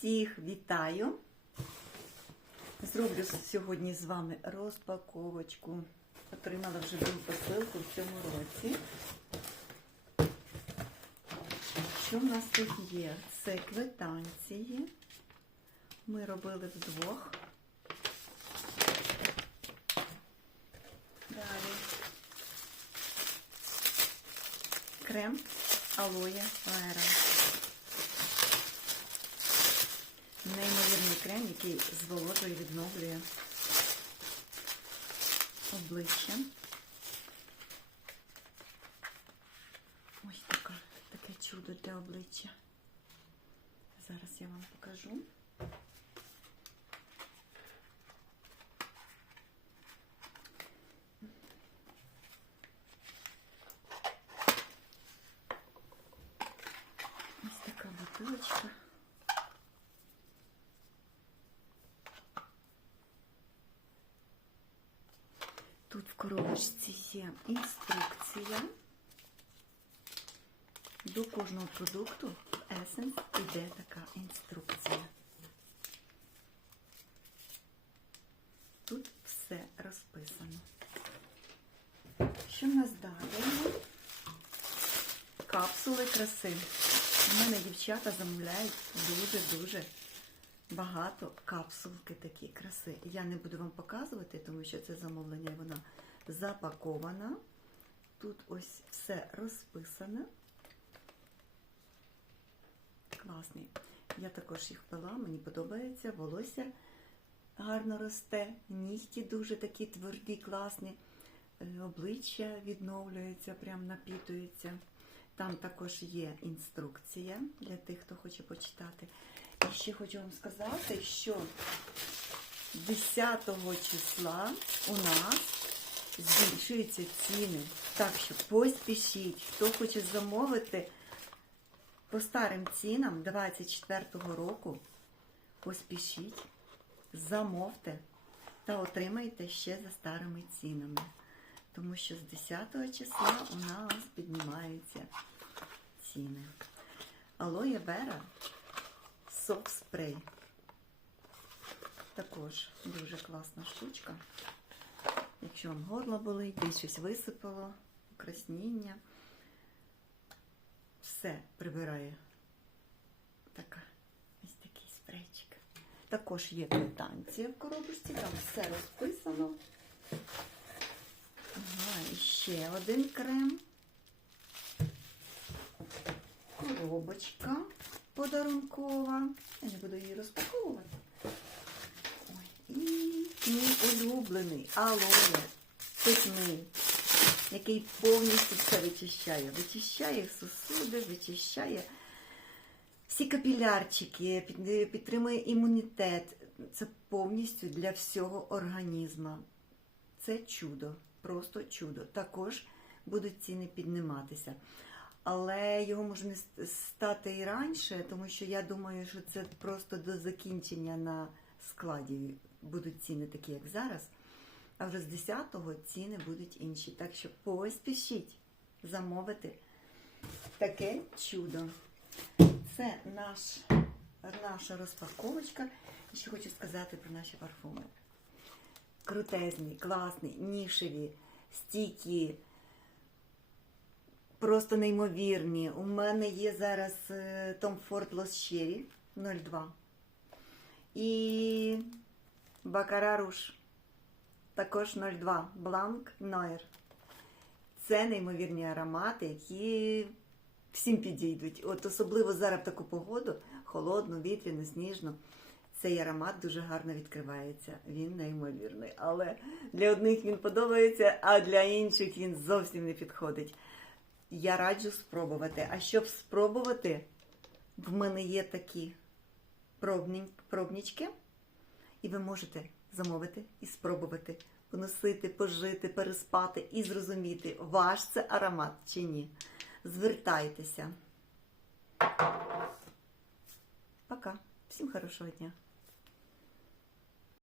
Всіх вітаю! Зроблю сьогодні з вами розпаковочку. Отримала вже другу посилку в цьому році. Що в нас тут є? Це квитанції. Ми робили вдвох. Далі. Крем алоє вера. Неймовірний крем, який зволожує, відновлює обличчя. Ось така, таке чудо для обличчя. Зараз я вам покажу. Ось така бутилочка. Тут в коробочці є інструкція. До кожного продукту в Essence йде така інструкція. Тут все розписано. Що в нас далі? Капсули краси. У мене дівчата замовляють дуже-дуже багато капсулки такі краси. Я не буду вам показувати, тому що це замовлення вона запакована. Тут ось все розписано. Класний. Я також їх пила, мені подобається, волосся гарно росте, нігті дуже такі тверді, класні, Е, обличчя відновлюється, прям напітується. Там також є інструкція для тих, хто хоче почитати. І ще хочу вам сказати, що 10 числа у нас збільшуються ціни. Так що поспішіть, хто хоче замовити по старим цінам 24-го року, поспішіть, замовте та отримайте ще за старими цінами. Тому що з 10 числа у нас піднімаються ціни. Алоє Вера софт спрей. Також дуже класна штучка. Якщо вам горло болить, десь щось висипало, красніння, все прибирає. Така, ось такий спрейчик. Також є квитанція в коробочці, там все розписано. Ага, і ще один крем. Коробочка подарункова. Я не буду її розпаковувати. Ой, і мій улюблений алоє питний, який повністю все вичищає. Вичищає сосуди, вичищає всі капілярчики, підтримує імунітет. Це повністю для всього організму. Це чудо, просто чудо. Також будуть ціни підніматися. Але його може стати і раніше, тому що я думаю, що це просто до закінчення на складі будуть ціни такі, як зараз. А вже з 10-го ціни будуть інші. Так що поспішіть замовити таке чудо. Це наш, наша розпаковочка. І ще хочу сказати про наші парфуми крутезні, класні, нішеві, стійкі, просто неймовірні. У мене є зараз е, Tom Ford Lost Cherry 02 і Baccarat Rouge також 02 Blanc Noir. Це неймовірні аромати, які всім підійдуть. От особливо зараз в таку погоду, холодну, вітряну, сніжну. Цей аромат дуже гарно відкривається. Він неймовірний. Але для одних він подобається, а для інших він зовсім не підходить. Я раджу спробувати. А щоб спробувати, в мене є такі пробнічки, і ви можете замовити і спробувати поносити, пожити, переспати і зрозуміти, ваш це аромат чи ні. Звертайтеся. Пока. Всім хорошого дня.